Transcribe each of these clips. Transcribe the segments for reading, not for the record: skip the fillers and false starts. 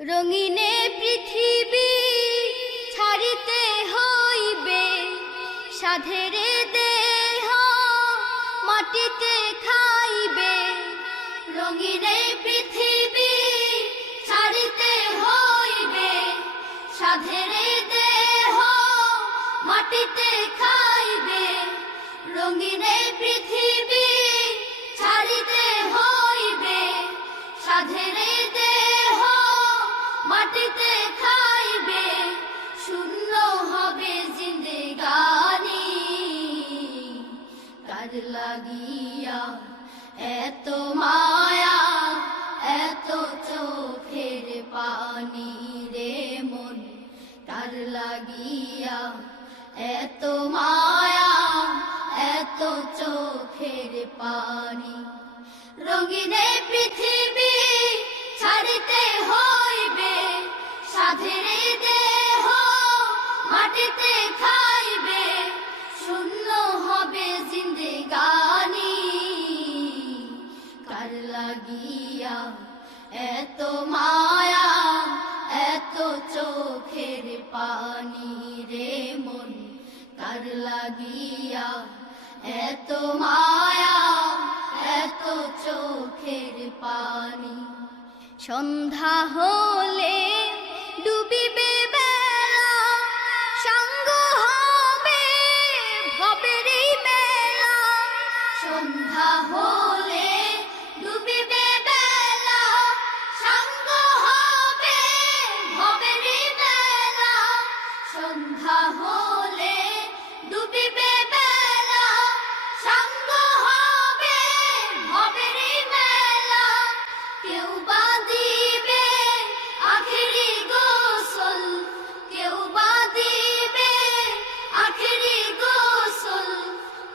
রঙিনে পৃথিবী ছাড়িতে হইবে, সাধেরে দেহ মাটিতে খাইবে। রঙিনে পৃথিবী ছাড়িতে হইবে, সাধেরে দেহ মাটিতে খাইবে। রঙিনে পৃথিবী ছাড়িতে হইবে, সাধেরে দেহ মাটিতে খাইবে। শূন্য হবে জিন্দেগানি, কার লাগিয়া এত মায়া, এত চোখের পানি রে মন। কার লাগিয়া এত মায়া, এত চোখের পানি। রঙিনে পৃথিবী ছাড়িতে হইবে, সাধেরে দেহ মাটিতে খাইবে। শূন্য হবে জিন্দেগানি, কার লাগিয়া এত মায়া, এত চোখের পানি রে মন। কার লাগিয়া এত মায়া, এত চোখের পানি। সন্ধ্যা হলে ডুবিবে বেলা, সাঙ্গ হবে ভবেরই মেলা। সন্ধ্যা হলে ডুবিবে বেলা, সাঙ্গ হবে ভবেরই মেলা। সন্ধ্যা হলে ডুবিবে বেলা, সাঙ্গ হবে ভবেরই মেলা। কেউ বা দিবে আখেরি গোসল, কেউ বা দিবে আখেরি গোসল।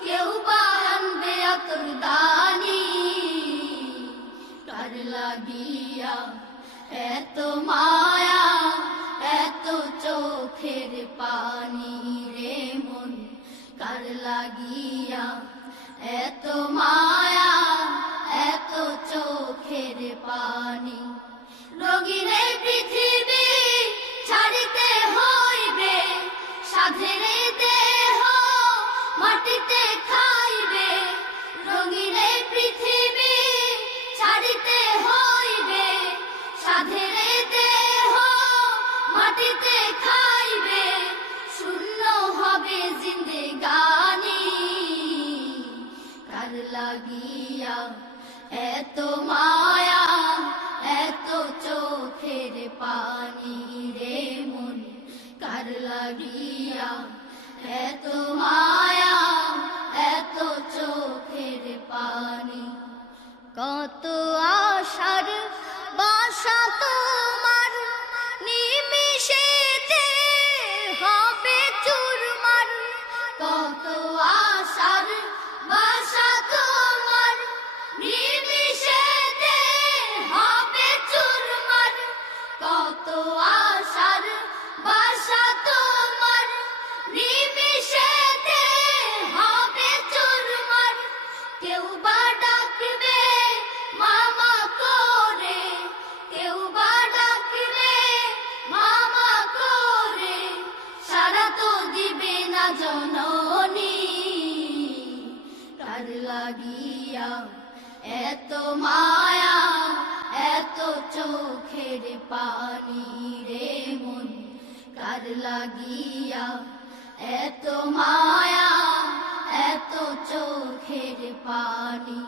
কেউ বা আনবে আতর দানি, কার লাগিয়া এত মায়া, এত চোখের পানি রে মন। কার লাগিয়া এত মায়া, এত চোখের পানি। রঙিনে পৃথিবী ছাড়িতে হইবে, সাধেরে দেহ মাটিতে খাইবে। রঙিনে পৃথিবী ছাড়িতে হইবে, সাধেরে দেহ মাটিতে খাইবে। শূন্য হবে জিন্দেগানি, কার লাগিয়া এত মায়া, এত চোখের পানি রে মন। কার লাগিয়া এত মায়া, এত চোখের পানি। কত আশার বাসা তোমার, নিমিষেতে হবে চুরমার। কত আশার বাসা তোমার, নিমিষেতে হবে চুরমার। কত আশার বাসা তোমার, নিমিষেতে হবে চুরমার। কেউ বা ডাকবে মামা করে, কেউ বা ডাকবে মামা করে। সাড়া তো দিবে না জননী, কার লাগিয়া এত মায়া, এত চোখের পানি রে মন। কার লাগিয়া এত মায়া, এত চোখের পানি।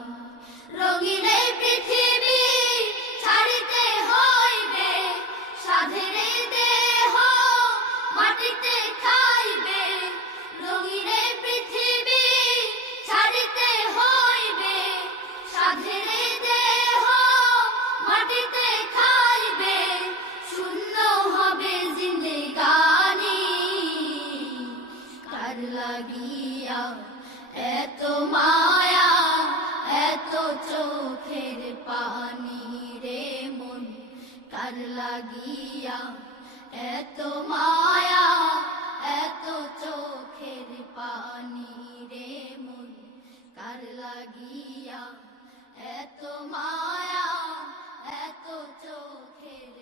রঙিনে পৃথিবী ছাড়িতে হইবে, সাধেরে দেহ মাটিতে খাইবে। রঙিনে পৃথিবী ছাড়িতে হইবে, সাধেরে দেহ মাটিতে খাইবে। শূন্য হবে জিন্দেগানি, কার লাগিয়া এত মায়া, এত চোখের পানি রে মন। কার লাগিয়া এত মায়া, এত চোখের পানি রে মন। কার লাগিয়া এত মায়া, এত চোখের